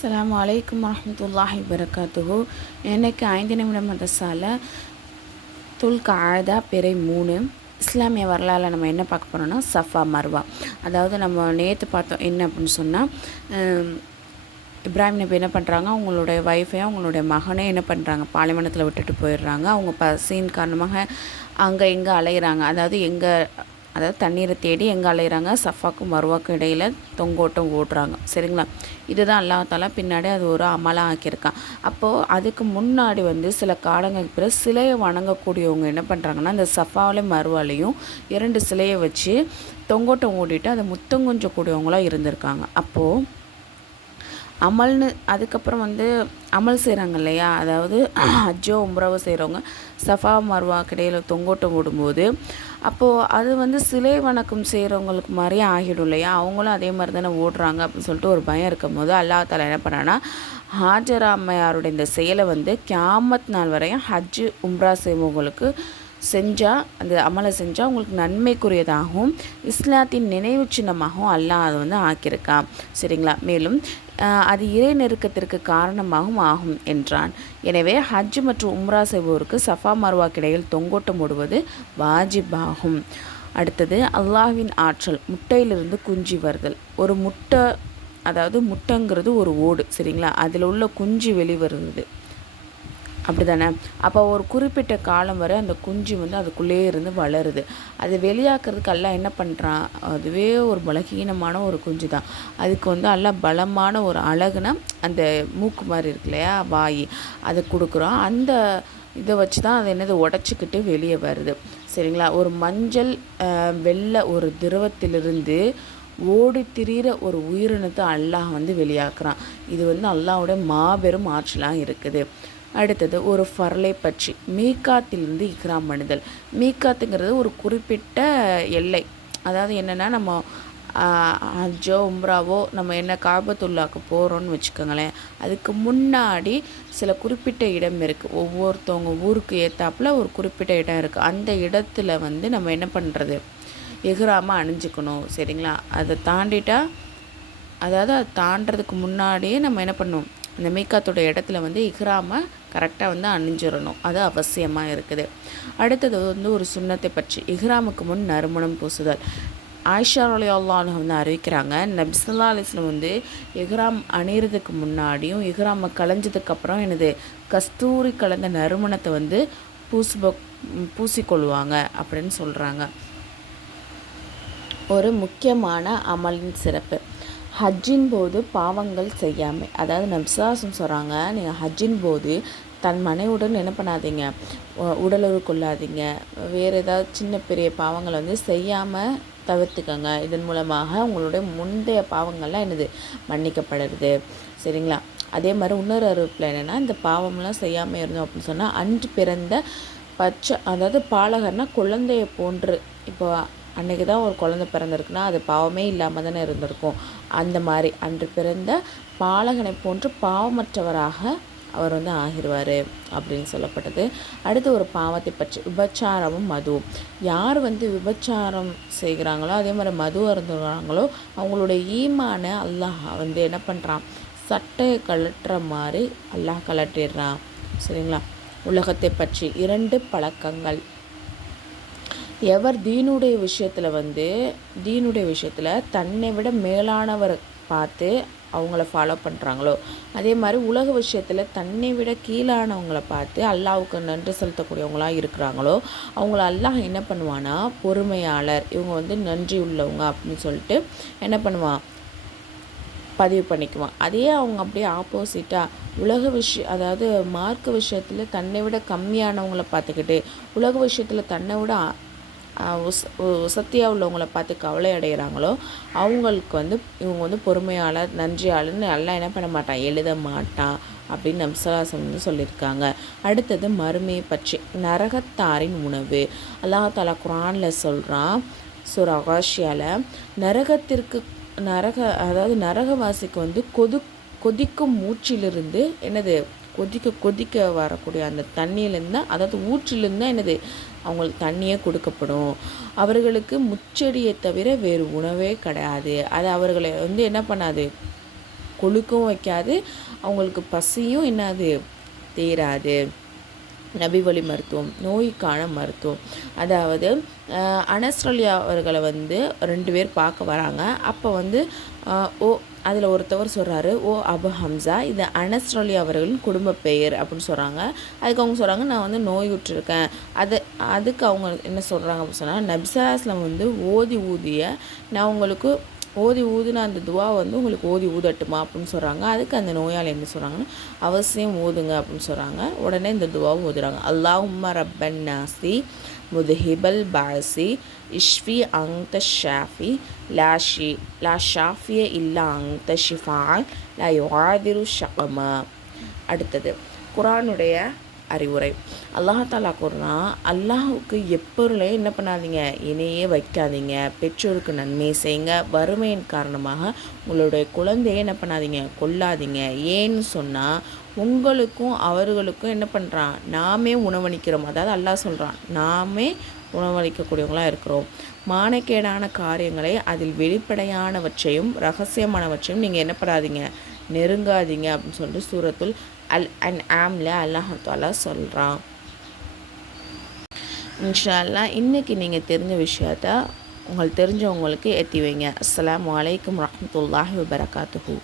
அஸ்ஸலாமு அலைக்கும் வரஹ்மத்துல்லாஹி வபரகாத்துஹு. எனக்கு 5 நிமிடம் மதரசால துல்காதா பிறை 3 இஸ்லாமிய வரலாறு நம்ம என்ன பார்க்க போகிறோம்னா சஃபா மர்வா. அதாவது நம்ம நேற்று பார்த்தோம் என்ன அப்படின்னு சொன்னால், இப்ராஹிம் நபி என்ன பண்ணுறாங்க, அவங்களுடைய ஒய்ஃபையும் அவங்களுடைய மகனையும் என்ன பண்ணுறாங்க, பாலைவனத்தில் விட்டுட்டு போயிடுறாங்க. அவங்க பசியின் காரணமாக அங்கே எங்கே அலையிறாங்க, அதாவது தண்ணீரை தேடி எங்கே அலையிறாங்க, சஃபாக்கும் மர்வாக்கும் இடையில் தொங்கோட்டம் ஓடுறாங்க. சரிங்களா, இதுதான் அல்லாஹ் தாலா பின்னாடி அது ஒரு அமலாக ஆக்கியிருக்கான். அப்போது அதுக்கு முன்னாடி சில காலங்களுக்கு பிறகு சிலையை வணங்கக்கூடியவங்க என்ன பண்ணுறாங்கன்னா, இந்த சஃபாவிலையும் மர்வாலையும் 2 சிலையை வச்சு தொங்கோட்டம் ஓடிட்டு அதை முத்தங்கொஞ்சக்கூடியவங்களாக இருந்திருக்காங்க. அப்போது அமல்னு அதுக்கப்புறம் அமல் செய்கிறாங்க இல்லையா, அதாவது ஹஜ்ஜோ உம்ராவோ செய்கிறவங்க சஃபா மர்வாக்கு இடையில் தொங்கோட்டம் ஓடும்போது அப்போது அது சிலை வணக்கம் செய்கிறவங்களுக்கு மாதிரியே ஆகிடும் இல்லையா, அவங்களும் அதே மாதிரி தானே ஓடுறாங்க அப்படின்னு சொல்லிட்டு ஒரு பயம் இருக்கும் போது அல்லாஹ் தாலா என்ன பண்ணான்னா, ஹாஜரா அம்மையாருடைய இந்த செயலை கியாமத் நாள் வரையும் ஹஜ்ஜு உம்ரா செய்வங்களுக்கு செஞ்சால், அந்த அமலை செஞ்சால் உங்களுக்கு நன்மைக்குரியதாகவும் இஸ்லாத்தின் நினைவு சின்னமாகவும் அல்லாஹ் அதை ஆக்கியிருக்கான். சரிங்களா, மேலும் அது இறை நெருக்கத்திற்கு காரணமாகவும் ஆகும் என்றான். எனவே ஹஜ் மற்றும் உம்ரா செய்வோருக்கு சஃபா மர்வாக்கு இடையில் தொங்கோட்டம் ஓடுவது வாஜிபாகும். அடுத்தது அல்லாஹ்வின் ஆற்றல். முட்டையிலிருந்து குஞ்சு வருதல். ஒரு முட்டை, அதாவது முட்டைங்கிறது ஒரு ஓடு, சரிங்களா, அதில் உள்ள குஞ்சு வெளிவருது, அப்படி தானே. அப்போ ஒரு குறிப்பிட்ட காலம் வரை அந்த குஞ்சு அதுக்குள்ளேயே இருந்து வளருது. அது வெளியாக்குறதுக்கு அல்லாஹ் என்ன பண்ணுறான், அதுவே ஒரு பலகீனமான ஒரு குஞ்சு தான், அதுக்கு அல்லாஹ் பலமான ஒரு அழகுனா அந்த மூக்கு மாதிரி இருக்கு இல்லையா, வாய், அதை கொடுக்குறோம். அந்த இதை வச்சு தான் அது உடச்சிக்கிட்டு வெளியே வருது. சரிங்களா, ஒரு மஞ்சள் வெள்ளை ஒரு திரவத்திலிருந்து ஓடி திரிகிற ஒரு உயிரினத்தை அல்லாஹ் வெளியாக்குறான். இது அல்லாஹ்வுடைய மாபெரும் ஆற்றலாக இருக்குது. அடுத்தது ஒரு ஃபர்லை பற்றி. மீகாத்திலிருந்து இஹ்ராம் அணிதல். மீகாத்துங்கிறது ஒரு குறிப்பிட்ட எல்லை, அதாவது என்னென்னா நம்ம ஹஜ்ஜோ உம்ராவோ நம்ம காபத்துல்லாக்கு போகிறோன்னு வச்சுக்கோங்களேன், அதுக்கு முன்னாடி சில குறிப்பிட்ட இடம் இருக்குது. ஒவ்வொருத்தவங்க ஊருக்கு ஏற்றாப்புல ஒரு குறிப்பிட்ட இடம் இருக்குது. அந்த இடத்துல நம்ம என்ன பண்ணுறது, இஹ்ராமாக அணிஞ்சிக்கணும். சரிங்களா, அதை தாண்டிட்டா, அதாவது அதை தாண்டறதுக்கு முன்னாடியே நம்ம என்ன பண்ணணும், இந்த மீகாத்தோட இடத்துல இஹ்ராமை கரெக்டாக அணிஞ்சிடணும். அது அவசியமாக இருக்குது. அடுத்தது ஒரு சுன்னத்தை பற்றி. இஹ்ராமுக்கு முன் நறுமணம் பூசுதல். ஆயிஷா ரலியல்லாஹு அன்ஹா அறிவிக்கிறாங்க, நபி ஸல்லல்லாஹு அலைஹி வஸல்லம் இஹ்ராம் அணிகிறதுக்கு முன்னாடியும் இஹ்ராமை களைஞ்சதுக்கப்புறம் கஸ்தூரி கலந்த நறுமணத்தை பூசிக்கொள்வாங்க அப்படின்னு சொல்கிறாங்க. ஒரு முக்கியமான அமலின் சிறப்பு. ஹஜ்ஜின் போது பாவங்கள் செய்யாமை. அதாவது நபிசாசம் சொல்கிறாங்க, நீங்கள் ஹஜ்ஜின் போது தன் மனைவுடன் என்ன பண்ணாதீங்க, உடலுறவு கொள்ளாதீங்க, வேறு ஏதாவது சின்ன பெரிய பாவங்களை செய்யாமல் தவிர்த்துக்கங்க. இதன் மூலமாக உங்களுடைய முந்தைய பாவங்கள்லாம் மன்னிக்கப்படுறது. சரிங்களா, அதே மாதிரி இன்னொரு அறிவிப்பில் என்னென்னா, இந்த பாவம்லாம் செய்யாமல் இருந்தோம் அப்படின்னு சொன்னால் அன்று பிறந்த அதாவது பாலகர்னா குழந்தைய போன்று, இப்போ அன்றைக்கி தான் ஒரு குழந்தை பிறந்திருக்குன்னா அது பாவமே இல்லாமல் தானே இருந்திருக்கும். அந்த மாதிரி அன்று பிறந்த பாலகனை போன்று பாவமற்றவராக அவர் ஆகிடுவார் அப்படின்னு சொல்லப்பட்டது. அடுத்து ஒரு பாவத்தை பற்றி. விபச்சாரமும் மதுவும். யார் விபச்சாரம் செய்கிறாங்களோ அதே மாதிரி மது அருந்துகிறாங்களோ அவங்களுடைய ஈமான அல்லாஹ் என்ன பண்ணுறான், சட்டையை கழட்டுற மாதிரி அல்லாஹ் கழட்டிடுறான். சரிங்களா, உலகத்தை பற்றி. 2 பழக்கங்கள். எவர் தீனுடைய விஷயத்தில் தன்னை விட மேலானவரை பார்த்து அவங்கள ஃபாலோ பண்ணுறாங்களோ, அதே மாதிரி உலக விஷயத்தில் தன்னை விட கீழானவங்களை பார்த்து அல்லாஹ்வுக்கு நன்றி செலுத்தக்கூடியவங்களாக இருக்கிறாங்களோ அவங்கள அல்லாஹ் என்ன பண்ணுவான்னா பொறுமையாளர், இவங்க நன்றி உள்ளவங்க அப்படின்னு சொல்லிட்டு என்ன பண்ணுவான், பதிவு பண்ணிக்குவான். அதே அவங்க அப்படியே ஆப்போசிட்டாக அதாவது மார்க்க விஷயத்தில் தன்னை விட கம்மியானவங்களை பார்த்துக்கிட்டு உலக விஷயத்தில் தன்னை விட சத்தியாக உள்ளவங்களை பார்த்து கவலை அடைகிறாங்களோ அவங்களுக்கு இவங்க பொறுமையாளர், நன்றியாளர்னு எல்லாம் என்ன பண்ண மாட்டான், எழுத மாட்டான் அப்படின்னு நம்சலாசம் சொல்லியிருக்காங்க. அடுத்தது மறுமையை பற்றி. நரகத்தாரின் உணவு. அல்லாஹ் தாலா குர்ஆனில் சொல்கிறான், சூரா காஷியாவில், அதாவது நரகவாசிக்கு கொதிக்கும் மூச்சிலிருந்து கொதிக்க வரக்கூடிய அந்த தண்ணியிலேருந்து தான், அதாவது ஊற்றிலிருந்து தான் அவங்களுக்கு தண்ணியே கொடுக்கப்படும். அவர்களுக்கு முச்செடியை தவிர வேறு உணவே கிடையாது. அது அவர்களை என்ன பண்ணாது, கொழுக்கவும் வைக்காது, அவங்களுக்கு பசியும் என்னது தேராது. நபி வழி மருத்துவம், நோய்க்கான மருத்துவம். அதாவது அனஸ் ரலியல்லாஹு அவர்களை வந்து 2 பேர் பார்க்க வராங்க. அப்போ வந்து அதில் ஒருத்தவர் சொல்கிறாரு, ஓ அபு ஹம்சா, இது அனஸ் ரலியல்லாஹு அவர்களின் குடும்ப பெயர் அப்படின்னு சொல்கிறாங்க. அதுக்கு அவங்க சொல்கிறாங்க, நான் வந்து நோய் விட்டுருக்கேன். அதுக்கு அவங்க என்ன சொல்கிறாங்க அப்படின்னு சொன்னால், நபி ஸல்லல்லாஹு அலைஹி வஸல்லம் வந்து ஊதிய நான் உங்களுக்கு ஊதுனா அந்த துவா வந்து உங்களுக்கு ஊதட்டுமா அப்படின்னு சொல்கிறாங்க. அதுக்கு அந்த நோயாளி என்ன சொல்கிறாங்கன்னா, அவசியம் ஊதுங்க அப்படின்னு சொல்கிறாங்க. உடனே இந்த துவாவை ஊதுறாங்க. அல்லாஹும்ம ரப்பன் நாசி முதுஹிபல் பாசி இஷ்ஃபி அங்த ஷாஃபி லா ஷாஃபிய இல்லா அங்த ஷிஃபான் லா யுஆதிரு ஷகமா. அடுத்தது குர்ஆனுடைய அறிவுரை. அல்லாஹாலா கூறுறான், அல்லாஹுக்கு எப்பொருளையும் என்ன பண்ணாதீங்க, இணையே வைக்காதீங்க. பெற்றோருக்கு நன்மை செய்யுங்க. வறுமையின் காரணமாக உங்களுடைய குழந்தையை என்ன பண்ணாதீங்க, கொல்லாதீங்க. ஏன்னு சொன்னால் உங்களுக்கும் அவர்களுக்கும் என்ன பண்ணுறான், நாமே உணவளிக்கிறோம். அதாவது அல்லாஹ் சொல்கிறான், நாமே உணவளிக்கக்கூடியவங்களாக இருக்கிறோம். மானக்கேடான காரியங்களை அதில் வெளிப்படையானவற்றையும் ரகசியமானவற்றையும் நீங்கள் என்ன பண்ணாதீங்க, நெருங்காதீங்க அப்படின்னு சொல்லிட்டு சூரத்துல் அன்ஆம்ல அல்லாஹ் தஆலா சொல்கிறான். இன்ஷா அல்லாஹ் இன்றைக்கி நீங்கள் தெரிஞ்ச விஷயத்த உங்களுக்கு தெரிஞ்சவங்களுக்கு ஏற்றி வைங்க. அஸ்ஸலாமு அலைக்கும் வரஹ்மத்துல்லாஹி வபரகாத்துஹு.